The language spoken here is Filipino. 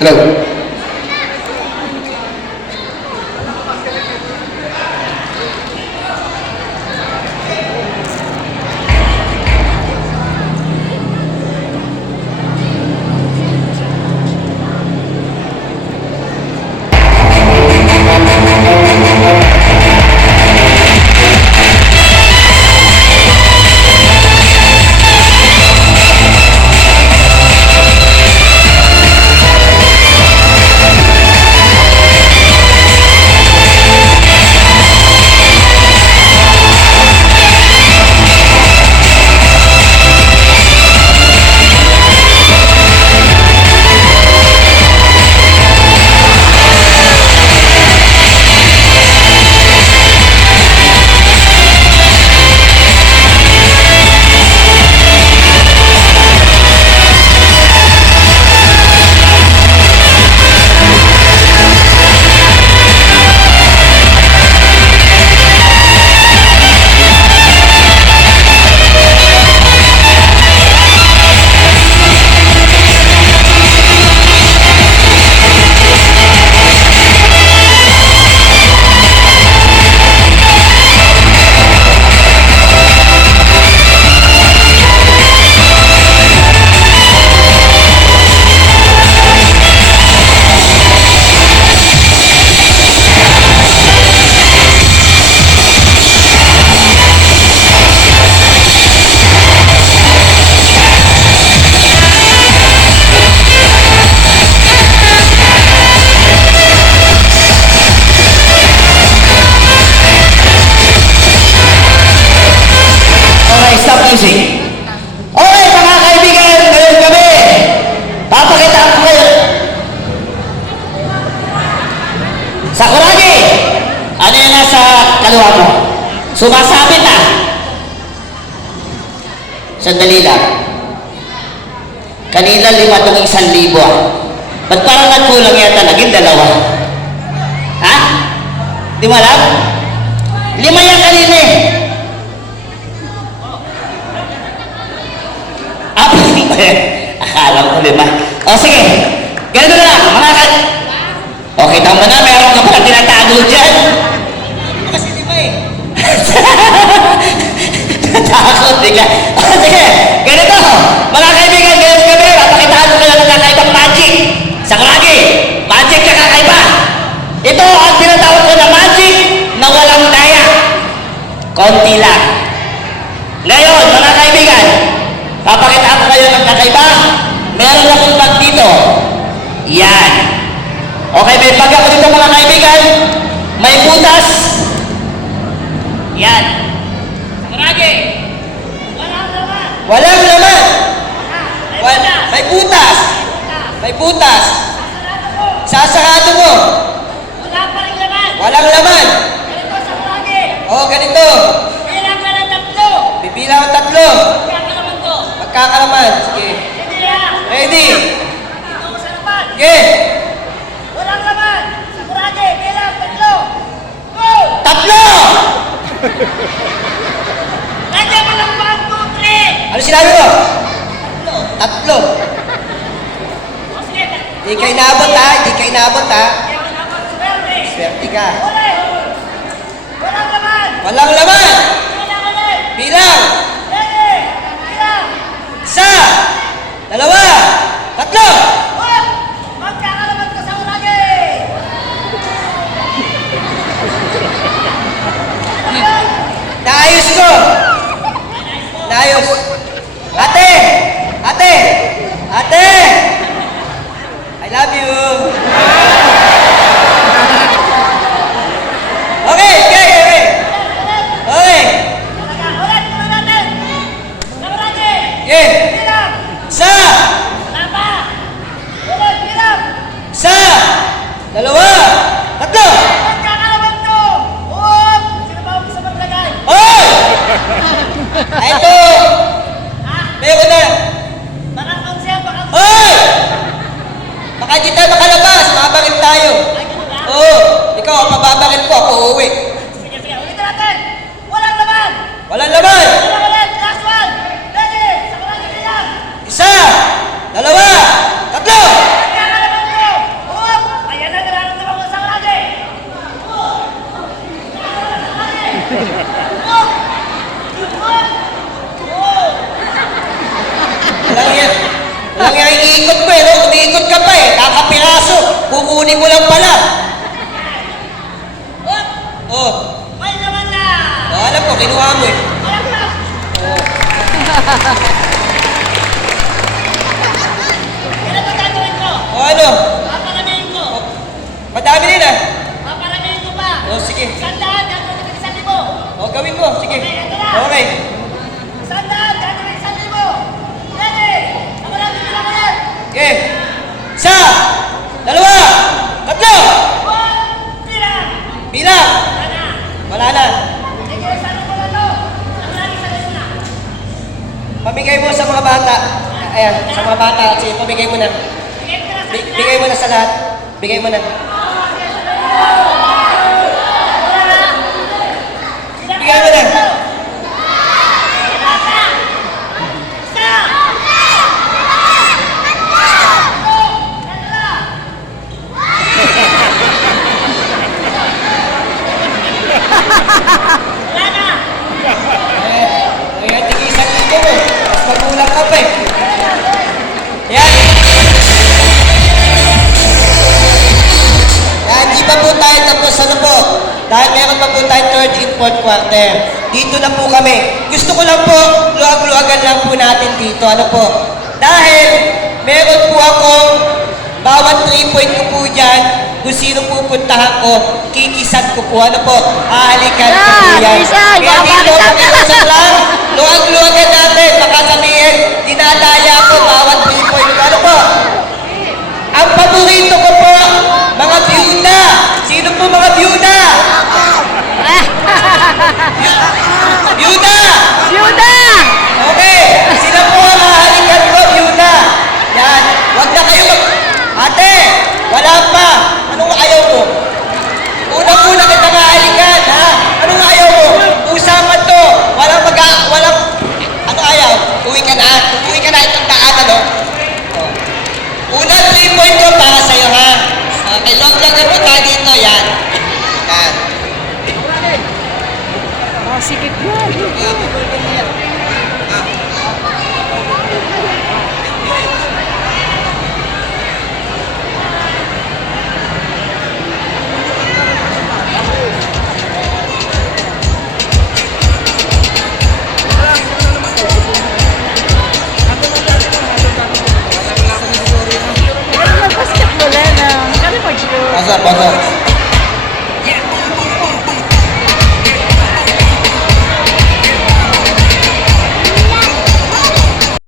Hello. Music. Okay, mga kaibigan, ngayong gabi, papakita ko kayo. Sakuragi, ano yung nasa kaluwa mo? Sumasabit ah. Sandali lang. Kanina 5 itong 1,000 ah. Ba't parang nagkulang yata, naging 2? Ha? Di mo alam? 5 yan kanina eh. Akala ko 5. O sige, ganito na lang, mga okay, tama na, meron ka pala tinatago dyan. Kasi 5 eh. Natakot, bigla. O sige, ganito, mga kaibigan, ganito gabi, papakitaan ko na lang ng kakaibang magic. Sakuragi, magic na kakaiba. Ito ang tinatawag ko na magic na walang daya. Konti lang. Ngayon, mga kaibigan, papakitaan ko kayo ng kakaiba. Meron akong bag dito. Yan. Okay, may bag ako dito mga kaibigan. May butas. Yan. Sakuragi. Walang laman. Walang laman. May butas. May butas. Sasarado mo. Wala pa rin laman. Walang laman. Ganito, Sakuragi. Oo, ganito. Bilang ka ng 3. Bibilang ang 3. Magkakalaman to. Magkakalaman. Sige. Ready? Ito sa laman. Sige. Walang laman. Sakuragi, bilang 3. Go! 3! Nandiyan mo lang 1, 2, 3. Ano sinabi mo? 3. O sige. Di kayo naabot ha. Di kayo naabot ha. Swerte. Swerte ka. Walang laman. Walang laman. Bilang ulit. Bilang. Ready. Bilang. 1, 2, 3. Magkakalaman ka sa Sakuragi. Naayos ko. Kahit di tayo makalabas, mabaril tayo. Ay, ganun ba? Oo, ikaw, pababaril ko, ako uuwi. Sige, sige. Ulitin natin. Walang laman. Walang laman! Walang laman. Last one. Ready? Sa karami bilang. Isa! Dalawa! Tatlo! Nagkakalaman ko. Huwag. Ayan na, nararamdaman ko sa karami. Huwag. Walang yan. Walang yan iikot ko eh, no? Umiikot ka pa eh. Kakapiraso. Kukunin mo lang pala. Huwag. Oh, May laman na. alam ko, kinuha mo eh. Walang na. Kailan ba gagawin ko? O ano? Paparamihin ko. Madami din ah. Paparamihin ko pa. O sige. Sandaan, gagawin ko 1,000. O gawin mo, sige. Okay, ito na. Okay. Sandaan, gagawin 1,000. Ready? Ako natin bilang ulit. Okay. Isa! Dalawa! Tatlo! One, bilang. Bilang! Wala na. Wala na. Sige, saan ko na to? Ang lagi sa na. Pamigay mo sa mga bata. Ayan, sa mga bata. Sige, pamigay mo na. Bigay ko na sa kanila. Bigay mo na sa lahat. Bigay mo na. Bigay mo na. Isa. Wala na. Ayan, tigisan dito mo. Mas magulang ka pa eh. Yan. Yan, di pa po tayo tapos. Ano po? Dahil meron pa po tayo third and fourth quarter. Dito na po kami. Gusto ko lang po, luwag-luwagan lang po natin dito. Ano po? Dahil meron po akong bawat 3 point ko po dyan, kung sino pupuntahan ko, kikisan ko po. Ano po? Ahalikan ko po yan. Kisan, Kaya dito, pakiusap lang, luwag-luwagan natin. Baka sabihin, dinadaya ko bawat 3 point ko. Ano po? Ang paborito ko po, mga byuda. Sino po mga byuda? Byuda! Yuda! Okay, sila po ang mahalikan ko, byuda. Yan, wag na kayo mag... Ate, wala pa. Anong ayaw mo? Unang-una kita mahalikan, ha? Anong ayaw mo? Usapan to. Walang walang... Ano ayaw? Uwi ka na? Uwi ka na itong daan, ano? Una, 3 point ko para sa'yo, ha? Okay, long lang mo tayo dito, yan. Yan. Oh, sikip yan. Pasok, pasok.